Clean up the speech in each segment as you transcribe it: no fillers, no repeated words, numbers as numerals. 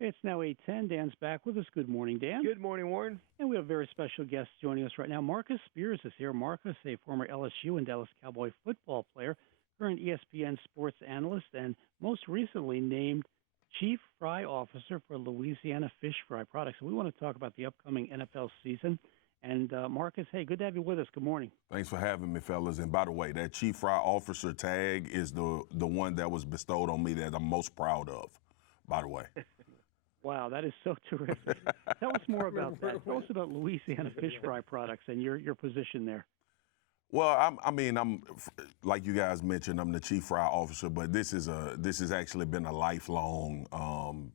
It's now 8:10. Dan's back with us. Good morning, Dan. Good morning, Warren. And we have a very special guest joining us right now. Marcus Spears is here. Marcus, a former LSU and Dallas Cowboy football player, current ESPN sports analyst, and most recently named Chief Fry Officer for Louisiana Fish Fry Products. And we want to talk about the upcoming NFL season. And Marcus, hey, good to have you with us. Good morning. Thanks for having me, fellas. And by the way, that Chief Fry Officer tag is the one that was bestowed on me that I'm most proud of, by the way. Wow, that is so terrific. Tell us more about that. Tell us about Louisiana Fish Fry Products and your position there. Well, I'm like you guys mentioned, I'm the Chief Fry Officer, but this has actually been a lifelong,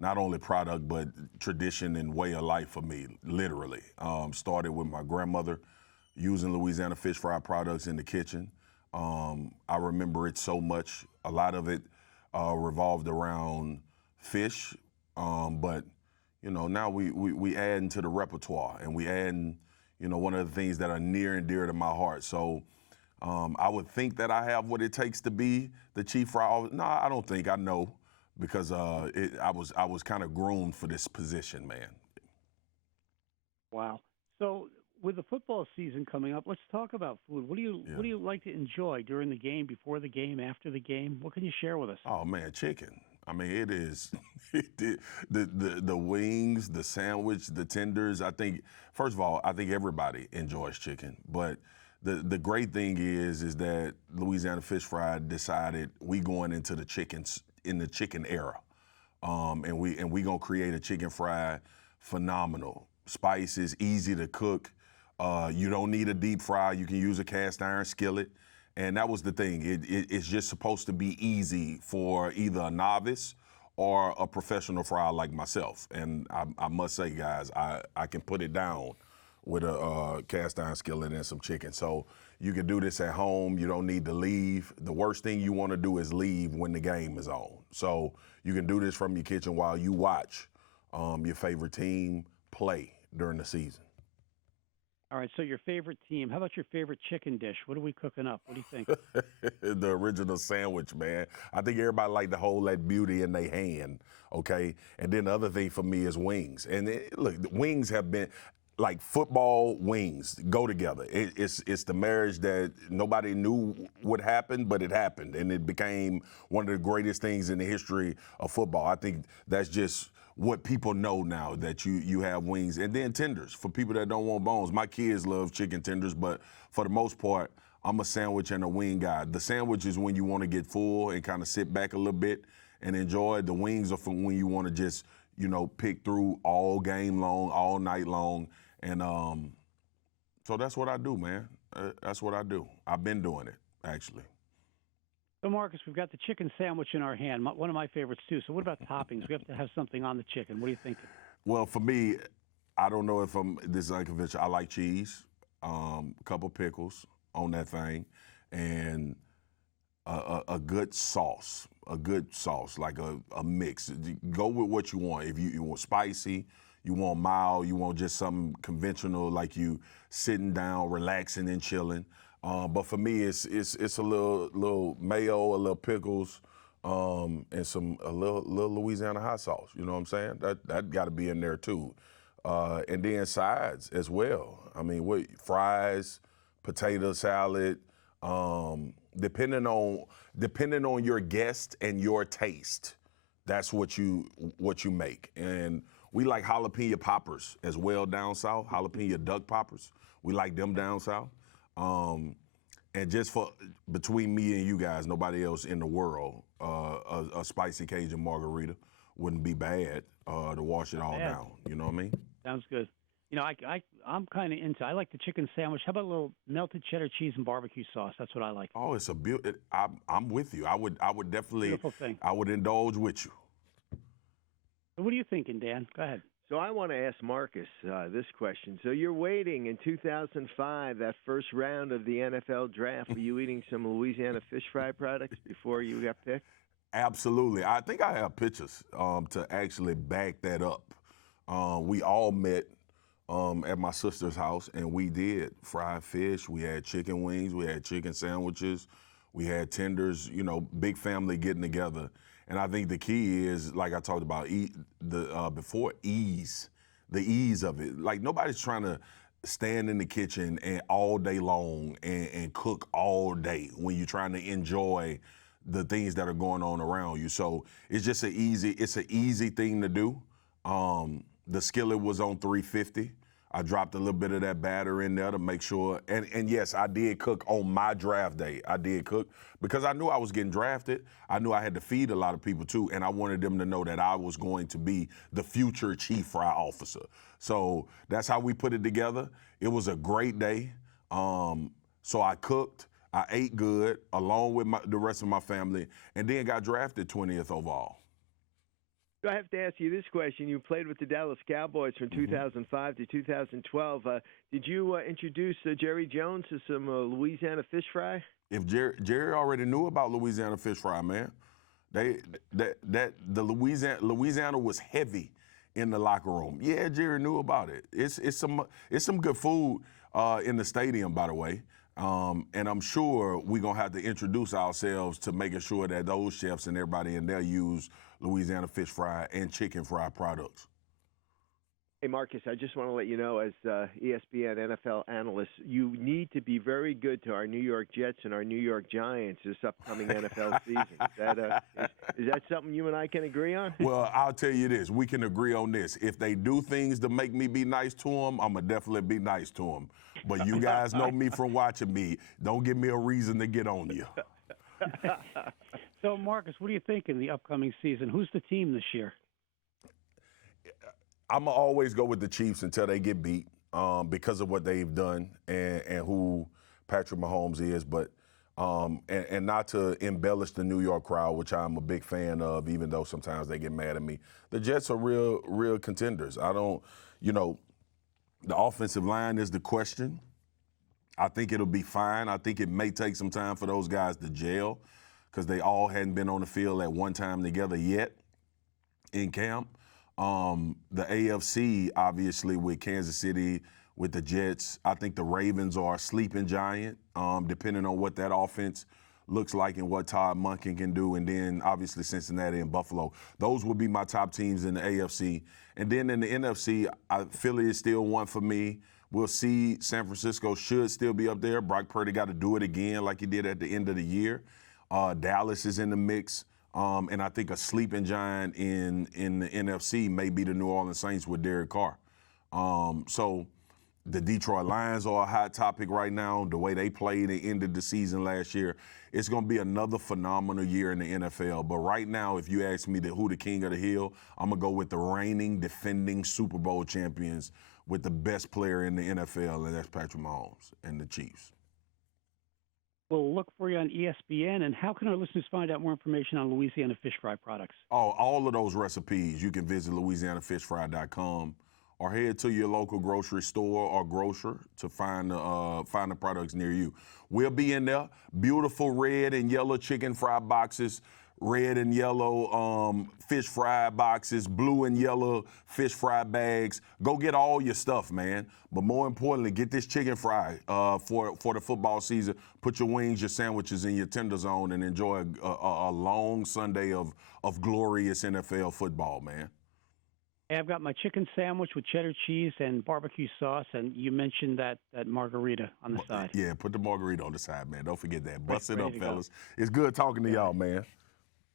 not only product but tradition and way of life for me. Literally, started with my grandmother using Louisiana Fish Fry products in the kitchen. I remember it so much. A lot of it revolved around fish. But now we add into the repertoire, and we add, one of the things that are near and dear to my heart. So I would think that I have what it takes to be the Chief Fry Officer. No, I don't think. I know, because I was kind of groomed for this position, man. Wow. So with the football season coming up, let's talk about food. What do you like to enjoy during the game, before the game, after the game? What can you share with us? Oh man, chicken. I mean, it is the wings, the sandwich, the tenders. I think, first of all, I think everybody enjoys chicken. But the great thing is that Louisiana Fish Fry decided we going into the chicken era, and we gonna create a chicken fry phenomenal. Spices, easy to cook. You don't need a deep fry. You can use a cast iron skillet. And that was the thing. It's just supposed to be easy for either a novice or a professional fryer like myself. And I must say, guys, I can put it down with a cast iron skillet and some chicken. So you can do this at home. You don't need to leave. The worst thing you want to do is leave when the game is on. So you can do this from your kitchen while you watch your favorite team play during the season. All right, so your favorite team. How about your favorite chicken dish? What are we cooking up? What do you think? The original sandwich, man. I think everybody like to hold that beauty in their hand, okay? And then the other thing for me is wings. And look, the wings have been, like football, wings go together. It's the marriage that nobody knew would happen, but it happened. And it became one of the greatest things in the history of football. I think that's just what people know now, that you have wings. And then tenders for people that don't want bones. My kids love chicken tenders, but for the most part, I'm a sandwich and a wing guy. The sandwich is when you want to get full and kind of sit back a little bit and enjoy. The wings are for when you want to just, pick through all game long, all night long. And so that's what I do, man. That's what I do. I've been doing it, actually. So, Marcus, we've got the chicken sandwich in our hand, one of my favorites, too. So what about toppings? We have to have something on the chicken. What are you thinking? Well, for me, I don't know if this is unconventional. I like cheese, a couple pickles on that thing, and a good sauce, like a mix. Go with what you want. If you want spicy, you want mild, you want just something conventional, like you sitting down, relaxing and chilling. But for me, it's a little mayo, a little pickles, and a little Louisiana hot sauce. You know what I'm saying? That got to be in there too, and then sides as well. I mean, fries, potato salad, depending on your guest and your taste. That's what you make. And we like jalapeno poppers as well down south. Jalapeno duck poppers. We like them down south. And just for between me and you guys, nobody else in the world, a spicy Cajun margarita wouldn't be bad to wash it all down. You know what I mean? Sounds good. I'm kind of into. I like the chicken sandwich. How about a little melted cheddar cheese and barbecue sauce? That's what I like. Oh, it's a beautiful. I'm with you. I would definitely. Beautiful thing. I would indulge with you. So what are you thinking, Dan? Go ahead. So I want to ask Marcus this question. So you're waiting in 2005, that first round of the NFL draft. Were you eating some Louisiana Fish Fry products before you got picked? Absolutely. I think I have pictures to actually back that up. We all met at my sister's house, and we did fried fish. We had chicken wings. We had chicken sandwiches. We had tenders. Big family getting together. And I think the key is, like I talked about before, ease, the ease of it. Like nobody's trying to stand in the kitchen and all day long and cook all day when you're trying to enjoy the things that are going on around you. So it's just an easy thing to do. The skillet was on 350. I dropped a little bit of that batter in there to make sure. And yes, I did cook on my draft day. I did cook because I knew I was getting drafted. I knew I had to feed a lot of people too, and I wanted them to know that I was going to be the future chief fry officer. So that's how we put it together. It was a great day. So I cooked. I ate good along with the rest of my family, and then got drafted 20th overall. So I have to ask you this question. You played with the Dallas Cowboys from 2005 to 2012. Did you introduce Jerry Jones to some Louisiana fish fry? If Jerry already knew about Louisiana fish fry, man, Louisiana was heavy in the locker room. Yeah, Jerry knew about it. It's some good food in the stadium, by the way. And I'm sure we're going to have to introduce ourselves to making sure that those chefs and everybody in there use Louisiana fish fry and chicken fry products. Hey, Marcus, I just want to let you know, as ESPN NFL analyst, you need to be very good to our New York Jets and our New York Giants this upcoming NFL season. Is that something you and I can agree on? Well, I'll tell you this. We can agree on this. If they do things to make me be nice to them, I'm going to definitely be nice to them. But you guys know me from watching me. Don't give me a reason to get on you. So, Marcus, what do you think in the upcoming season? Who's the team this year? I'm going to always go with the Chiefs until they get beat because of what they've done and who Patrick Mahomes is. But and not to embellish the New York crowd, which I'm a big fan of, even though sometimes they get mad at me. The Jets are real contenders. The offensive line is the question. I think it'll be fine. I think it may take some time for those guys to gel because they all hadn't been on the field at one time together yet in camp. The AFC, obviously, with Kansas City, with the Jets, I think the Ravens are a sleeping giant, depending on what that offense looks like and what Todd Monken can do. And then, obviously, Cincinnati and Buffalo. Those would be my top teams in the AFC. And then in the NFC, Philly is still one for me. We'll see. San Francisco should still be up there. Brock Purdy got to do it again like he did at the end of the year. Dallas is in the mix. And I think a sleeping giant in the NFC may be the New Orleans Saints with Derek Carr. So the Detroit Lions are a hot topic right now. The way they played and ended the season last year, it's going to be another phenomenal year in the NFL. But right now, if you ask me who the king of the hill, I'm going to go with the reigning, defending Super Bowl champions with the best player in the NFL, and that's Patrick Mahomes and the Chiefs. We'll look for you on ESPN. And how can our listeners find out more information on Louisiana fish fry products? Oh, all of those recipes, you can visit LouisianaFishFry.com or head to your local grocery store or grocer to find the products near you. We'll be in there. Beautiful red and yellow chicken fry boxes, red and yellow fish fry boxes, blue and yellow fish fry bags. Go get all your stuff, man. But more importantly, get this chicken fry for the football season. Put your wings, your sandwiches in your tender zone and enjoy a long Sunday of glorious NFL football, man. Hey, I've got my chicken sandwich with cheddar cheese and barbecue sauce, and you mentioned that margarita on the side. Yeah, put the margarita on the side, man. Don't forget that. Bust it up, fellas. It's good talking to y'all, man.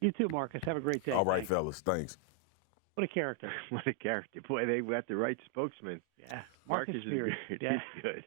You too, Marcus. Have a great day. All right, fellas. Thanks. What a character. What a character. Boy, they got the right spokesman. Yeah. Marcus is good. Yeah. He's good.